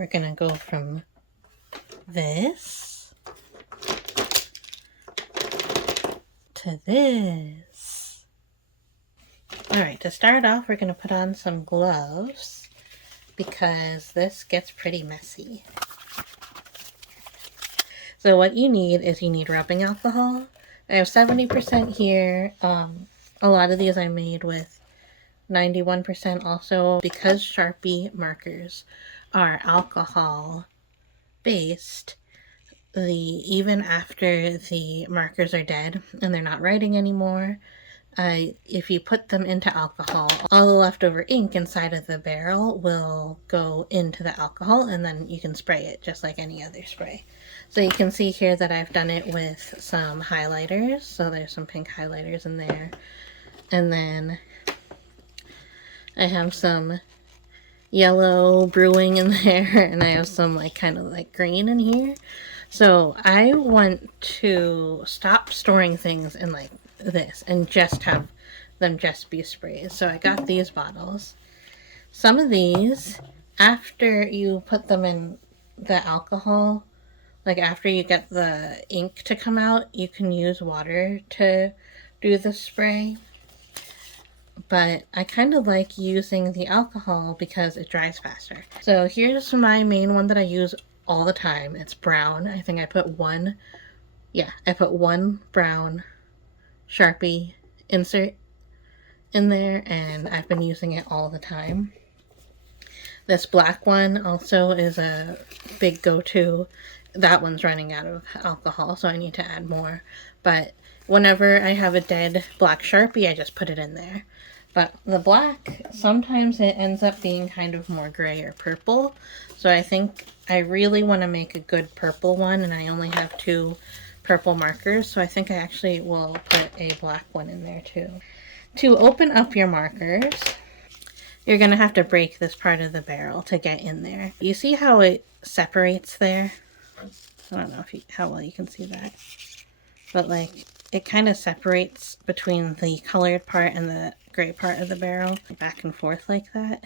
we're gonna go from this to this. Alright, to start off, we're gonna put on some gloves because this gets pretty messy. So what you need is you need rubbing alcohol. I have 70% here. A lot of these I made with 91% also, because Sharpie markers are alcohol based. Even after the markers are dead and they're not writing anymore, if you put them into alcohol, all the leftover ink inside of the barrel will go into the alcohol, and then you can spray it just like any other spray. So you can see here that I've done it with some highlighters. So there's some pink highlighters in there. And then I have some yellow brewing in there, and I have some like kind of like green in here. So I want to stop storing things in like this and just have them just be sprays. So I got these bottles. Some of these, after you put them in the alcohol, like after you get the ink to come out, you can use water to do the spray. But I kind of like using the alcohol because it dries faster. So here's my main one that I use all the time. It's brown. I think I put one brown Sharpie insert in there, and I've been using it all the time. This black one also is a big go-to. That one's running out of alcohol, so I need to add more. But whenever I have a dead black Sharpie, I just put it in there. But the black, sometimes it ends up being kind of more gray or purple. So I think I really want to make a good purple one, and I only have 2 purple markers. So I think I actually will put a black one in there too. To open up your markers, you're going to have to break this part of the barrel to get in there. You see how it separates there? I don't know how well you can see that. But like, it kind of separates between the colored part and the gray part of the barrel, back and forth like that.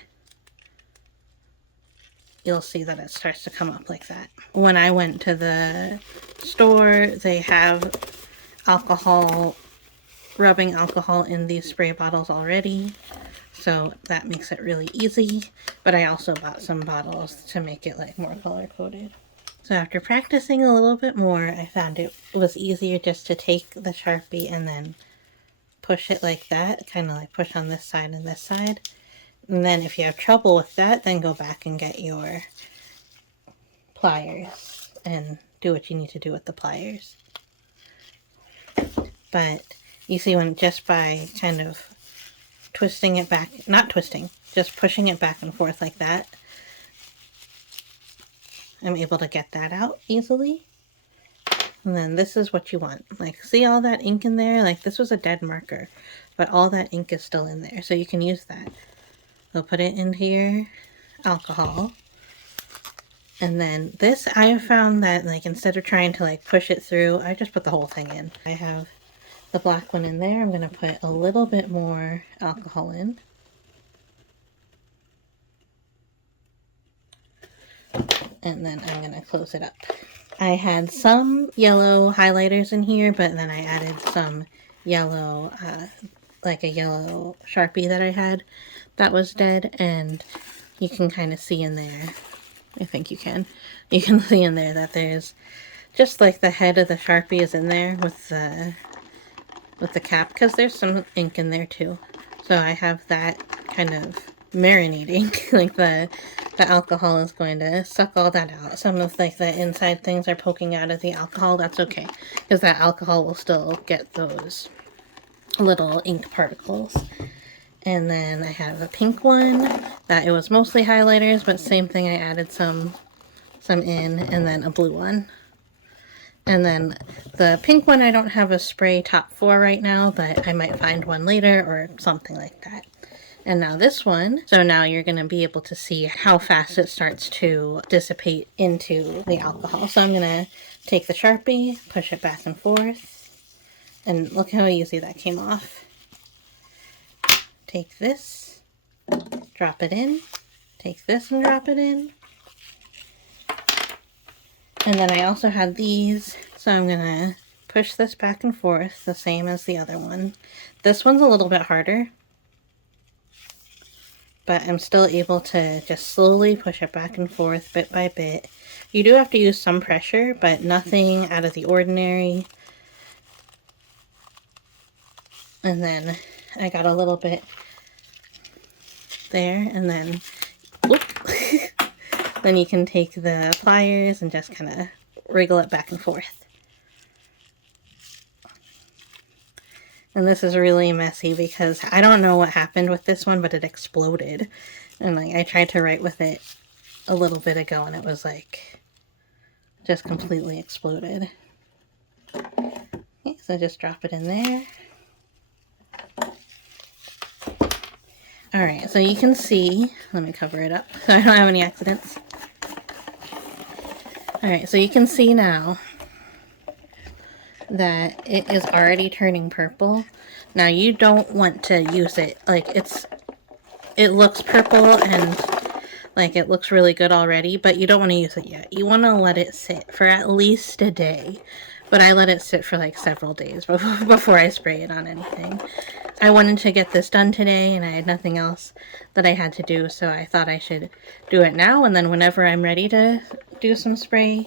You'll see that it starts to come up like that. When I went to the store, they have rubbing alcohol in these spray bottles already, so that makes it really easy. But I also bought some bottles to make it like more color coded. So after practicing a little bit more, I found it was easier just to take the Sharpie and then push it like that, kind of like push on this side and this side. And then if you have trouble with that, then go back and get your pliers and do what you need to do with the pliers. But you see, when just by kind of twisting it back, not twisting, just pushing it back and forth like that, I'm able to get that out easily. And then this is what you want. Like, see all that ink in there? Like, this was a dead marker, but all that ink is still in there, so you can use that. So put it into your alcohol. And then this, I have found that, like, instead of trying to, like, push it through, I just put the whole thing in. I have the black one in there. I'm going to put a little bit more alcohol in. And then I'm going to close it up. I had some yellow highlighters in here, but then I added some yellow, like a yellow Sharpie that I had that was dead, and you can kind of see in there, I think you can see in there that there's just like the head of the Sharpie is in there with the cap, because there's some ink in there too. So I have that kind of marinating, like the alcohol is going to suck all that out. Some of like the inside things are poking out of the alcohol. That's okay, because that alcohol will still get those little ink particles. And then I have a pink one that it was mostly highlighters, but same thing, I added some in, and then a blue one. And then the pink one I don't have a spray top for right now, but I might find one later or something like that. And now this one, so now you're going to be able to see how fast it starts to dissipate into the alcohol. So I'm going to take the Sharpie, push it back and forth, and look how easy that came off. Take this, drop it in, take this and drop it in, And then I also had these, so I'm gonna push this back and forth the same as the other one. This one's a little bit harder, but I'm still able to just slowly push it back and forth bit by bit. You do have to use some pressure, but nothing out of the ordinary. And then I got a little bit there, and then whoop, then you can take the pliers and just kind of wriggle it back and forth. And this is really messy because I don't know what happened with this one, but it exploded. And like I tried to write with it a little bit ago and it was like just completely exploded. Okay, so just drop it in there. Alright, so you can see, let me cover it up so I don't have any accidents. Alright, so you can see now that it is already turning purple. Now you don't want to use it, like it looks purple and like it looks really good already, but you don't want to use it yet. You want to let it sit for at least a day, but I let it sit for like several days before I spray it on anything. I wanted to get this done today and I had nothing else that I had to do, so I thought I should do it now, and then whenever I'm ready to do some sprays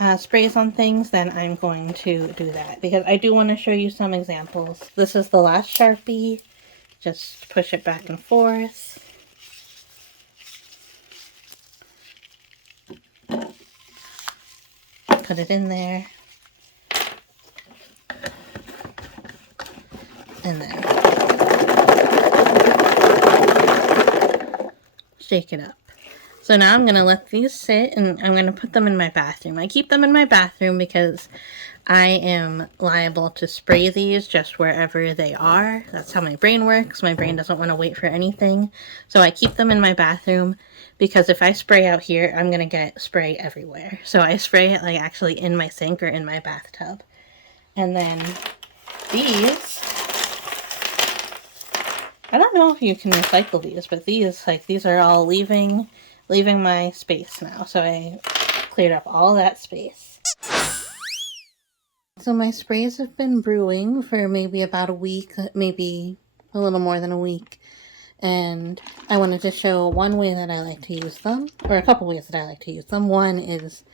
on things, then I'm going to do that, because I do want to show you some examples. This is the last Sharpie. Just push it back and forth. Put it in there. And then shake it up. So now I'm going to let these sit and I'm going to put them in my bathroom. I keep them in my bathroom because I am liable to spray these just wherever they are. That's how my brain works. My brain doesn't want to wait for anything. So I keep them in my bathroom because if I spray out here, I'm going to get spray everywhere. So I spray it like actually in my sink or in my bathtub. And then these, I don't know if you can recycle these, but these are all leaving my space now. So I cleared up all that space. So my sprays have been brewing for maybe about a week, maybe a little more than a week. And I wanted to show one way that I like to use them, or a couple ways that I like to use them. One is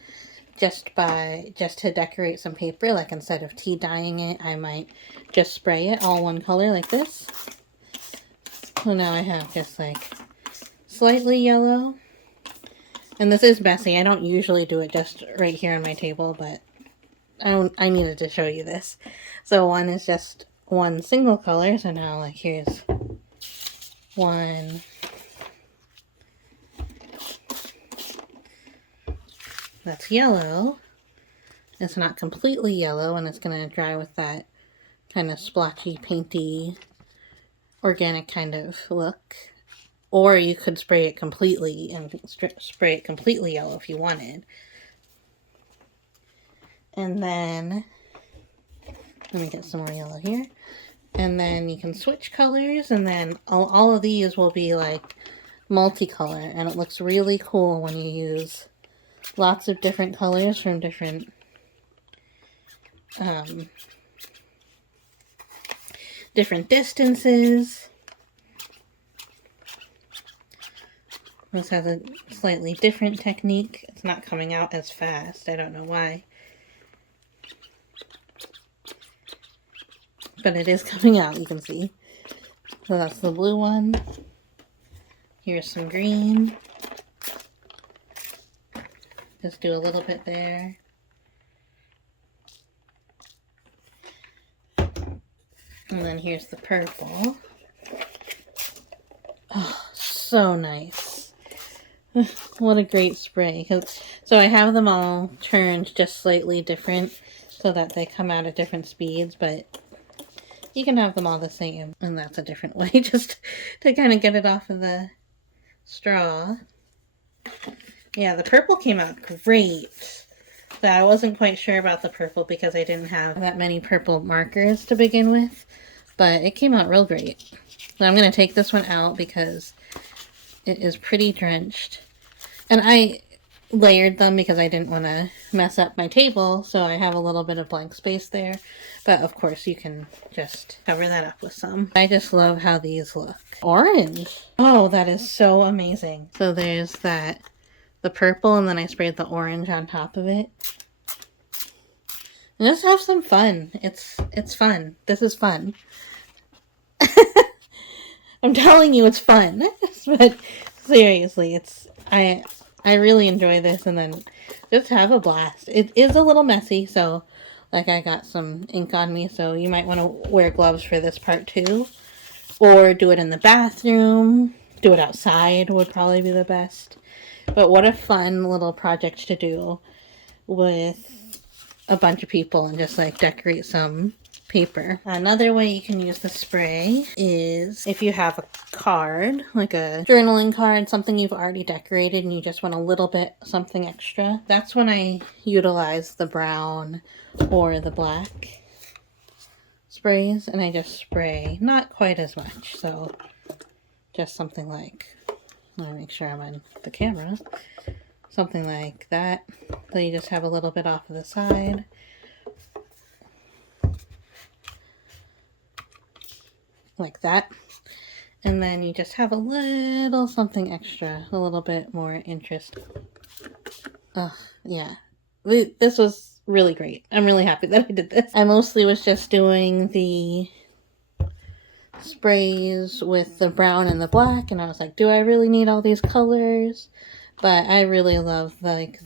just to decorate some paper, like instead of tea dyeing it, I might just spray it all one color like this. So now I have just like slightly yellow. And this is messy. I don't usually do it just right here on my table, but I needed to show you this. So one is just one single color. So now like here's one. That's yellow. It's not completely yellow, and it's going to dry with that kind of splotchy, painty, organic kind of look. Or you could spray it completely and spray it completely yellow if you wanted. And then, let me get some more yellow here. And then you can switch colors, and then all of these will be like multicolor, and it looks really cool when you use lots of different colors from different different distances. This has a slightly different technique. It's not coming out as fast. I don't know why. But it is coming out, you can see. So that's the blue one. Here's some green. Just do a little bit there. And then here's the purple. Oh, so nice. What a great spray. So I have them all turned just slightly different so that they come out at different speeds, but you can have them all the same. And that's a different way, just to kind of get it off of the straw. Yeah, the purple came out great. So I wasn't quite sure about the purple because I didn't have that many purple markers to begin with, but it came out real great. So I'm going to take this one out because it is pretty drenched. And layered them because I didn't want to mess up my table, so I have a little bit of blank space there. But of course you can just cover that up with some. I just love how these look. Orange! Oh, that is so amazing. So there's that, the purple, and then I sprayed the orange on top of it. And just have some fun. It's fun. This is fun. I'm telling you, it's fun. But seriously, I really enjoy this, and then just have a blast. It is a little messy, so like I got some ink on me, so you might want to wear gloves for this part too. Or do it in the bathroom. Do it outside would probably be the best. But what a fun little project to do with a bunch of people and just like decorate some paper. Another way you can use the spray is if you have a card, like a journaling card, something you've already decorated and you just want a little bit something extra. That's when I utilize the brown or the black sprays, and I just spray not quite as much, so just something like, let me make sure I'm on the camera, something like that. So you just have a little bit off of the side. Like that. And then you just have a little something extra, a little bit more interest. Yeah. This was really great. I'm really happy that I did this. I mostly was just doing the sprays with the brown and the black, and I was like, do I really need all these colors? But I really love like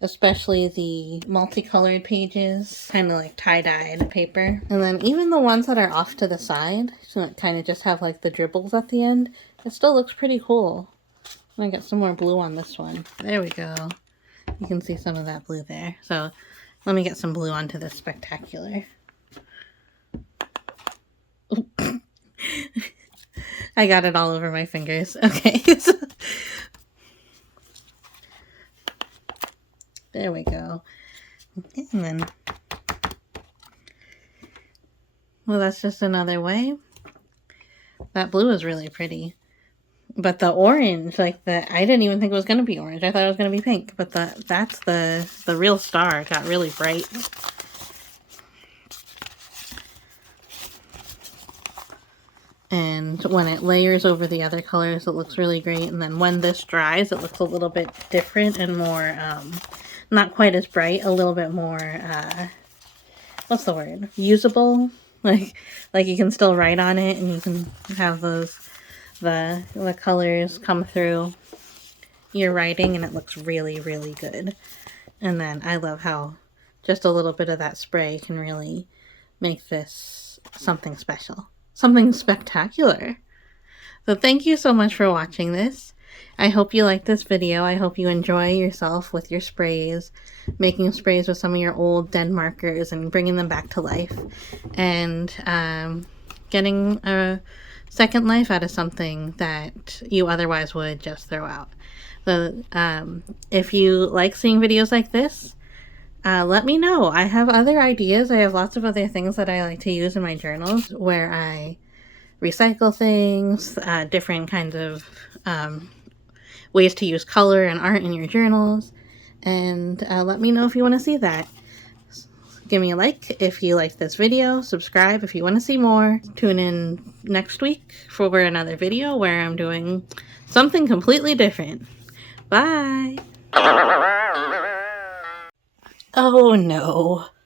especially the multicolored pages, kind of like tie-dyed paper. And then even the ones that are off to the side, so kind of just have like the dribbles at the end, it still looks pretty cool. I got some more blue on this one. There we go. You can see some of that blue there. So let me get some blue onto this spectacular. I got it all over my fingers. Okay. There we go. And then, well, that's just another way. That blue is really pretty. But the orange, like I didn't even think it was going to be orange. I thought it was going to be pink. But that's the real star. It got really bright. And when it layers over the other colors, it looks really great. And then when this dries, it looks a little bit different and more, not quite as bright, a little bit more, what's the word? Usable? Like you can still write on it and you can have the colors come through your writing, and it looks really, really good. And then I love how just a little bit of that spray can really make this something special. Something spectacular. So thank you so much for watching this. I hope you liked this video. I hope you enjoy yourself with your sprays, making sprays with some of your old dead markers and bringing them back to life, and getting a second life out of something that you otherwise would just throw out. So if you like seeing videos like this, let me know. I have other ideas. I have lots of other things that I like to use in my journals where I recycle things, different kinds of ways to use color and art in your journals. And let me know if you want to see that. Give me a like if you liked this video. Subscribe if you want to see more. Tune in next week for another video where I'm doing something completely different. Bye! Oh no.